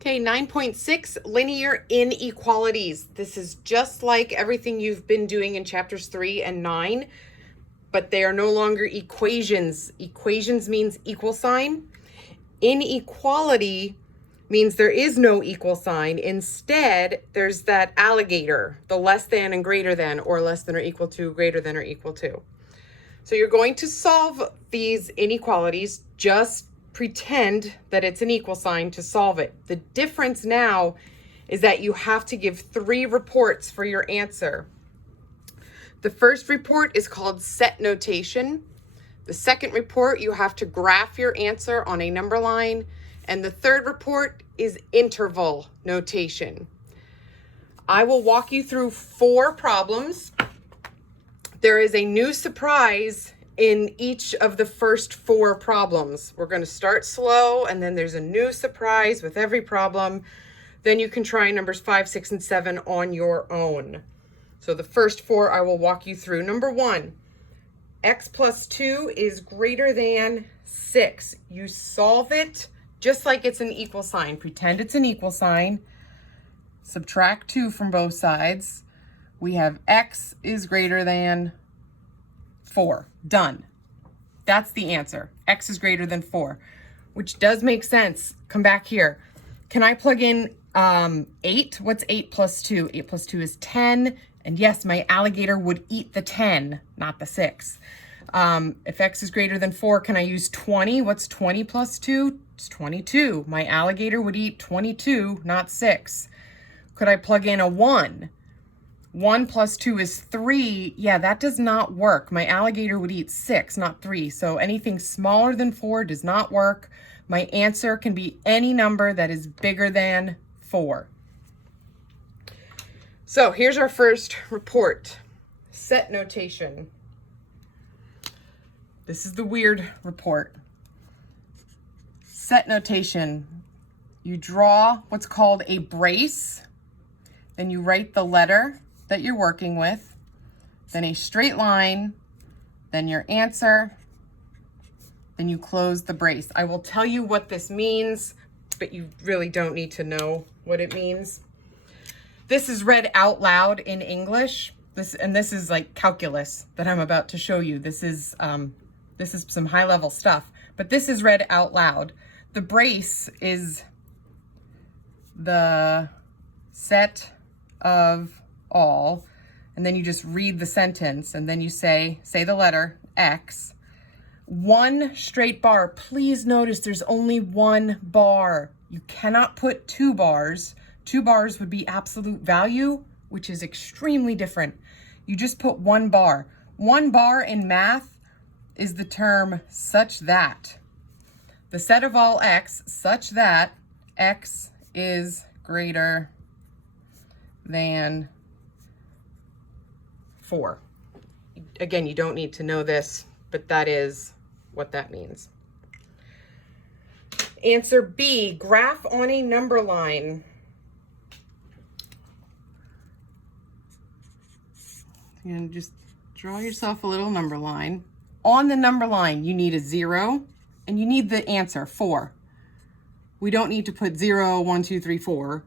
Okay, 9.6, linear inequalities. This is just like everything you've been doing in chapters 3 and 9, but they are no longer equations. Equations means equal sign. Inequality means there is no equal sign. Instead, there's that alligator, the less than and greater than, or less than or equal to, greater than or equal to. So you're going to solve these inequalities. Just pretend that it's an equal sign to solve it. The difference now is that you have to give 3 reports for your answer. The first report is called set notation. The second report, you have to graph your answer on a number line. And the third report is interval notation. I will walk you through 4 problems. There is a new surprise in each of the first 4 problems. We're going to start slow, and then there's a new surprise with every problem. Then you can try numbers 5, 6, and 7 on your own. So the first 4 I will walk you through. Number 1, x plus 2 is greater than 6. You solve it just like it's an equal sign. Pretend it's an equal sign. Subtract 2 from both sides. We have x is greater than 4. Done. That's the answer. X is greater than 4, which does make sense. Come back here. Can I plug in 8? What's 8 plus 2? 8 plus 2 is 10. And yes, my alligator would eat the 10, not the 6. If x is greater than 4, can I use 20? What's 20 plus 2? It's 22. My alligator would eat 22, not 6. Could I plug in a 1? 1 plus 2 is 3. Yeah, that does not work. My alligator would eat 6, not 3. So anything smaller than 4 does not work. My answer can be any number that is bigger than 4. So here's our first report. Set notation. This is the weird report. Set notation. You draw what's called a brace. Then you write the letter that you're working with, then a straight line, then your answer, then you close the brace. I will tell you what this means, but you really don't need to know what it means. This is read out loud in English. This is like calculus that I'm about to show you. This is some high-level stuff, but this is read out loud. The brace is the set of all, and then you just read the sentence, and then you say the letter X. 1 straight bar. Please notice there's only 1 bar. You cannot put 2 bars. 2 bars would be absolute value, which is extremely different. You just put 1 bar. 1 bar in math is the term such that. The set of all x such that x is greater than 4. Again, you don't need to know this, but that is what that means. Answer B, graph on a number line. And just draw yourself a little number line. On the number line, you need a 0, and you need the answer, 4. We don't need to put 0, 1, 2, 3, 4.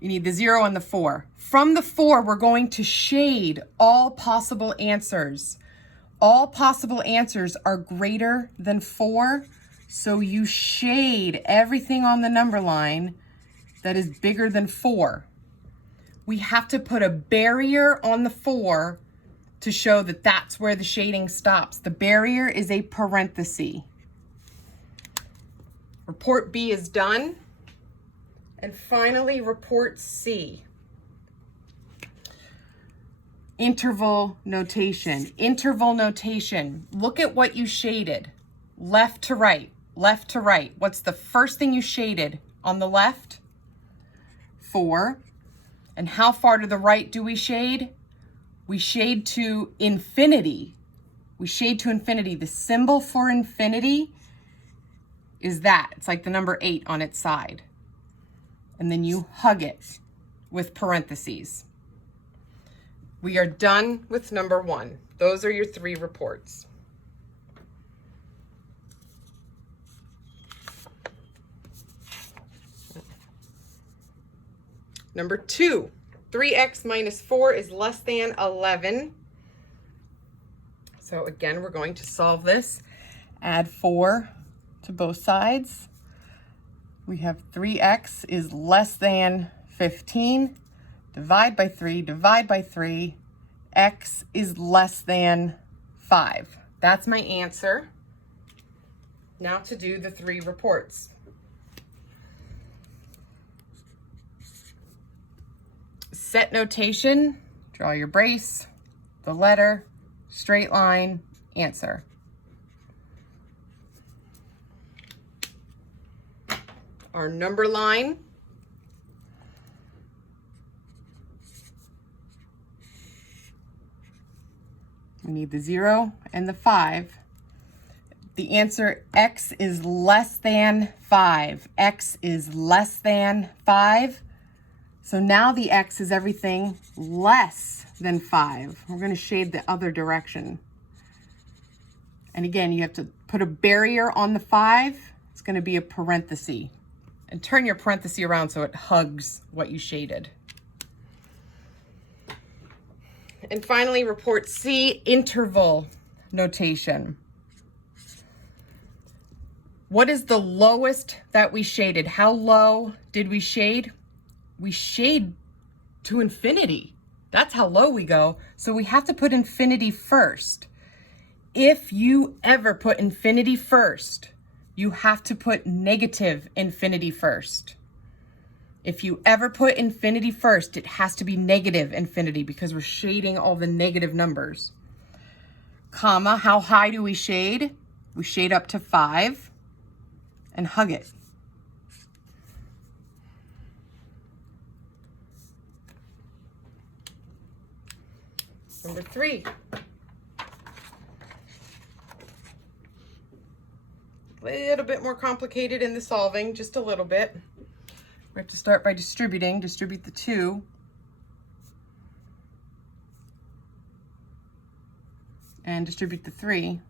You need the 0 and the 4. From the 4, we're going to shade all possible answers. All possible answers are greater than 4, so you shade everything on the number line that is bigger than 4. We have to put a barrier on the 4 to show that that's where the shading stops. The barrier is a parenthesis. Report B is done. And finally, report C. Interval notation. Interval notation. Look at what you shaded. Left to right, left to right. What's the first thing you shaded on the left? 4. And how far to the right do we shade? We shade to infinity. We shade to infinity. The symbol for infinity is that. It's like the number 8 on its side. And then you hug it with parentheses. We are done with number 1. Those are your 3 reports. Number 2, 3x minus 4 is less than 11. So again, we're going to solve this. Add 4 to both sides. We have 3x is less than 15. Divide by 3, divide by 3. X is less than 5. That's my answer. Now to do the 3 reports. Set notation, draw your brace, the letter, straight line, answer. Our number line. We need the 0 and the 5. The answer, x is less than 5. X is less than 5. So now the x is everything less than 5. We're going to shade the other direction. And again, you have to put a barrier on the 5. It's going to be a parenthesis. And turn your parenthesis around so it hugs what you shaded. And finally, report C, interval notation. What is the lowest that we shaded? How low did we shade? We shade to infinity. That's how low we go. So we have to put infinity first. If you ever put infinity first, you have to put negative infinity first. If you ever put infinity first, it has to be negative infinity because we're shading all the negative numbers. Comma, how high do we shade? We shade up to 5 and hug it. Number 3. A little bit more complicated in the solving, just a little bit. We have to start by distributing. Distribute the 2. And distribute the 3.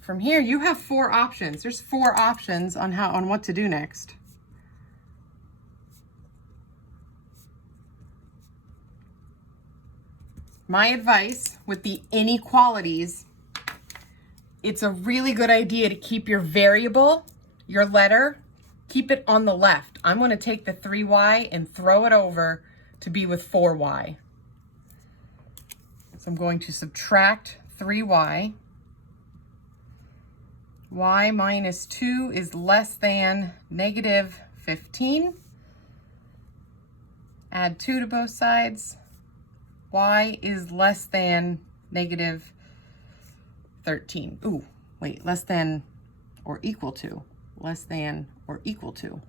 From here, you have 4 options. There's 4 options on what to do next. My advice with the inequalities, it's a really good idea to keep your variable, your letter, keep it on the left. I'm going to take the 3y and throw it over to be with 4y. So I'm going to subtract 3y. Y minus 2 is less than negative 15. Add 2 to both sides. Y is less than negative 13. Ooh, wait, less than or equal to. Less than or equal to.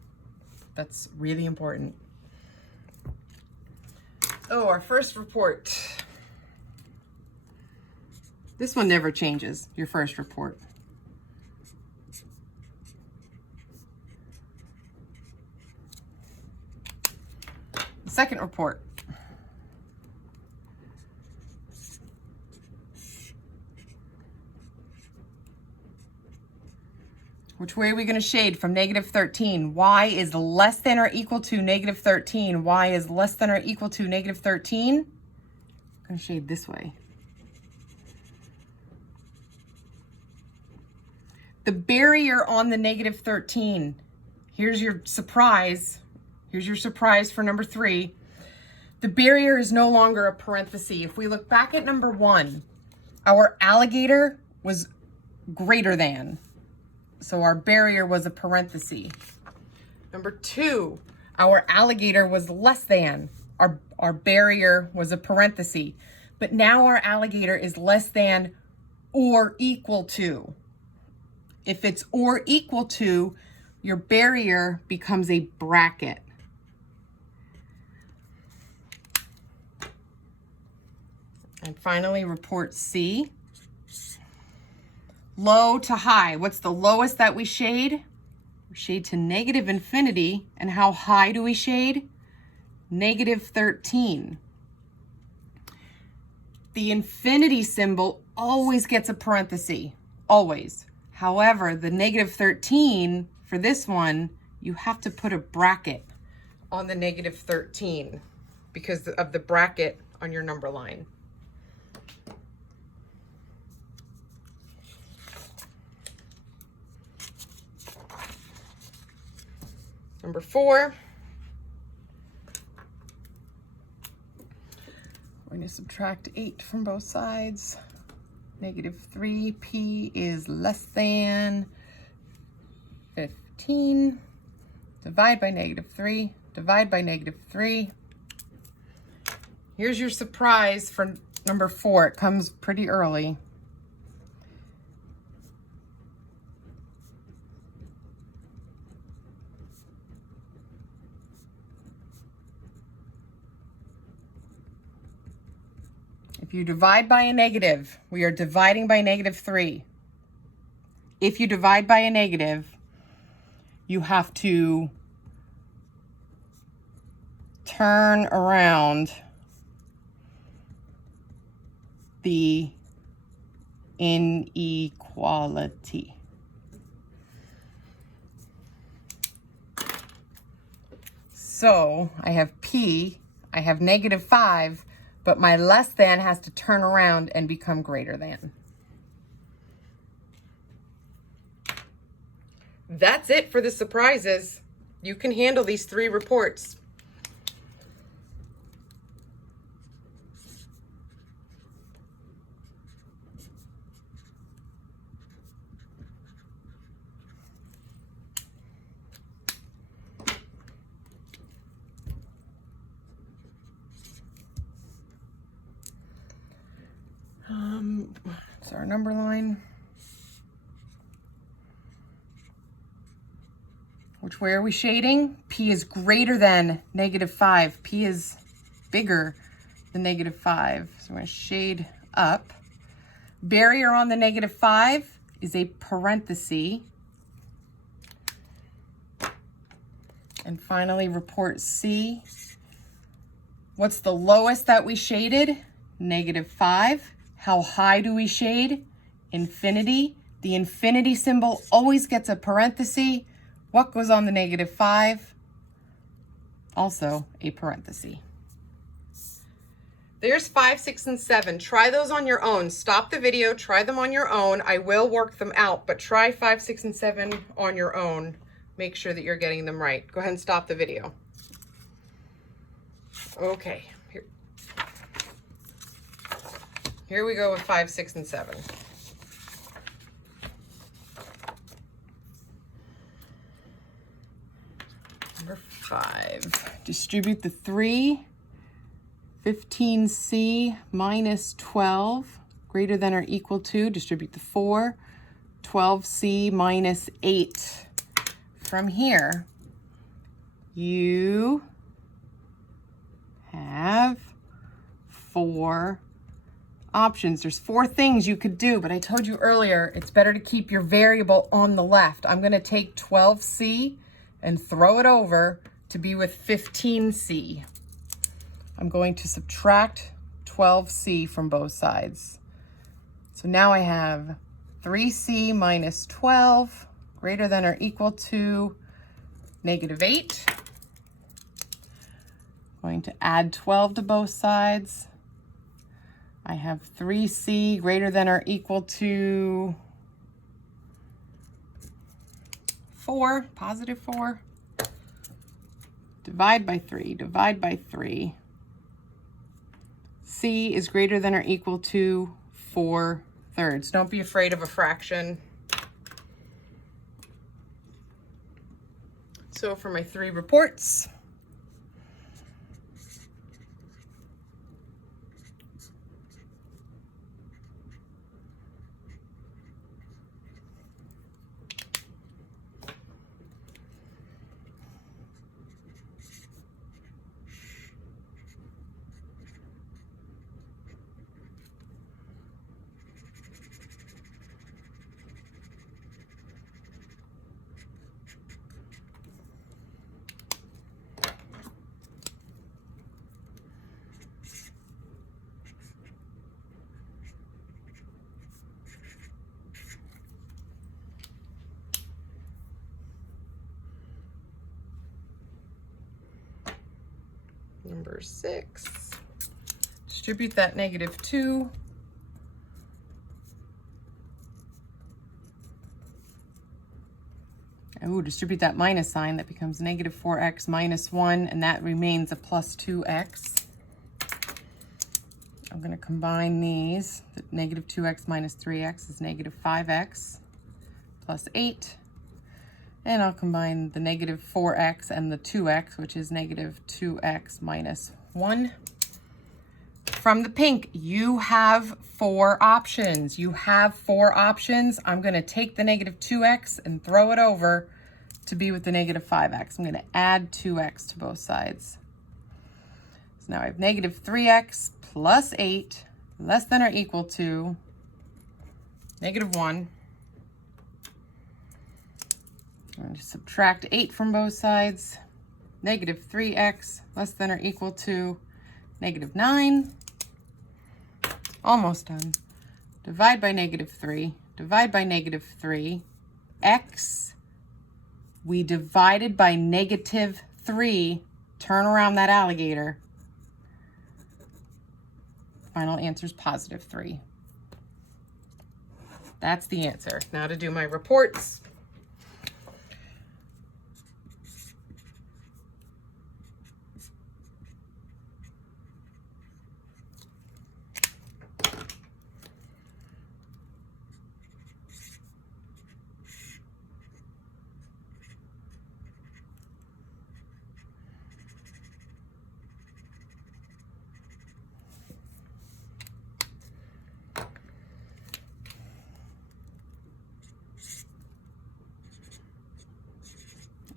That's really important. Oh, our first report. This one never changes, your first report. The second report. Which way are we going to shade from negative 13? Y is less than or equal to negative 13. Y is less than or equal to negative 13. I'm going to shade this way. The barrier on the negative 13. Here's your surprise. Here's your surprise for number 3. The barrier is no longer a parenthesis. If we look back at number 1, our alligator was greater than. So our barrier was a parenthesis. Number 2, our alligator was less than. Our barrier was a parenthesis. But now our alligator is less than or equal to. If it's or equal to, your barrier becomes a bracket. And finally, report C. Low to high. What's the lowest that we shade? We shade to negative infinity. And how high do we shade? Negative 13. The infinity symbol always gets a parenthesis. Always. However, the negative 13 for this one, you have to put a bracket on the negative 13 because of the bracket on your number line. Number 4, we're going to subtract 8 from both sides. Negative 3, P is less than 15. Divide by negative 3, divide by negative 3. Here's your surprise for number 4. It comes pretty early. If you divide by a negative, we are dividing by negative 3. If you divide by a negative, you have to turn around the inequality. So I have P, I have negative 5, but my less than has to turn around and become greater than. That's it for the surprises. You can handle these 3 reports. It's our number line. Which way are we shading? P is greater than negative 5. P is bigger than negative 5. So we're going to shade up. Barrier on the negative 5 is a parenthesis. And finally, report C. What's the lowest that we shaded? Negative 5. How high do we shade? Infinity. The infinity symbol always gets a parenthesis. What goes on the negative 5? Also a parenthesis. There's 5, 6, and 7. Try those on your own. Stop the video, try them on your own. I will work them out, but try 5, 6, and 7 on your own. Make sure that you're getting them right. Go ahead and stop the video. Okay. Here we go with 5, 6, and 7. Number 5. Distribute the 3. 15C minus 12 greater than or equal to. Distribute the 4. 12C minus 8. From here, you have 4 options. There's 4 things you could do, but I told you earlier, it's better to keep your variable on the left. I'm going to take 12C and throw it over to be with 15C. I'm going to subtract 12C from both sides. So now I have 3C minus 12 greater than or equal to negative 8. I'm going to add 12 to both sides. I have 3C greater than or equal to 4, positive 4. Divide by 3, divide by 3. C is greater than or equal to 4/3. Don't be afraid of a fraction. So for my 3 reports, Number 6. Distribute that -2. Oh, distribute that minus sign. That becomes -4x minus 1, and that remains a plus 2x. I'm going to combine these. The -2x minus 3x is -5x plus 8. And I'll combine the -4x and the 2x, which is -2x minus 1. From the pink, you have 4 options. You have 4 options. I'm going to take the -2x and throw it over to be with the -5x. I'm going to add 2x to both sides. So now I have -3x plus 8 less than or equal to -1. I'm going to subtract 8 from both sides. -3x less than or equal to -9. Almost done. Divide by -3. Divide by -3. X. We divided by -3. Turn around that alligator. Final answer is +3. That's the answer. Now to do my reports.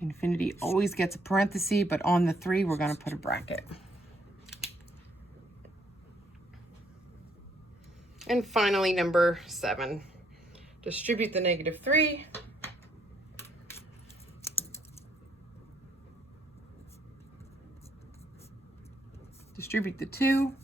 Infinity always gets a parenthesis, but on the 3, we're going to put a bracket. And finally, number 7. Distribute the -3. Distribute the 2.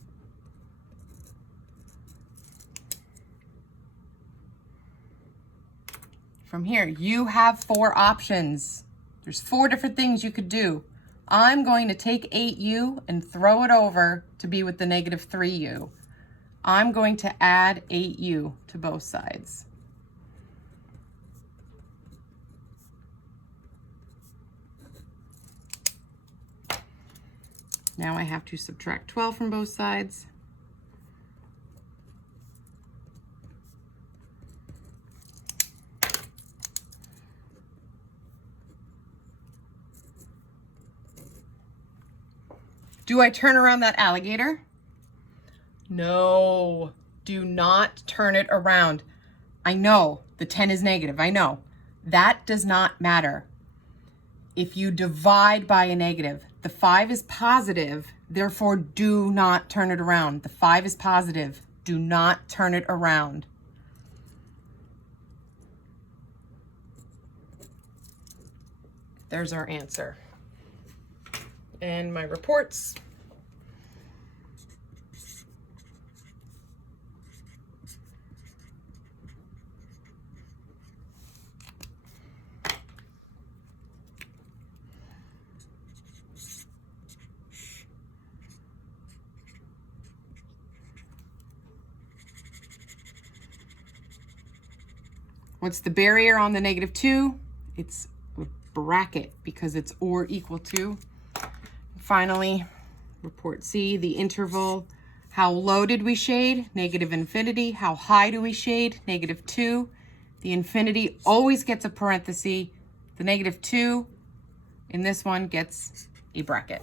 From here, you have 4 options. There's 4 different things you could do. I'm going to take 8u and throw it over to be with the -3u. I'm going to add 8u to both sides. Now I have to subtract 12 from both sides. Do I turn around that alligator? No, do not turn it around. I know the 10 is negative, I know. That does not matter. If you divide by a negative, the 5 is positive, therefore do not turn it around. The 5 is positive, do not turn it around. There's our answer. And my reports. What's the barrier on the -2? It's a bracket because it's or equal to. Finally, report C, the interval. How low did we shade? -infinity. How high do we shade? -2. The infinity always gets a parenthesis. The -2 in this one gets a bracket.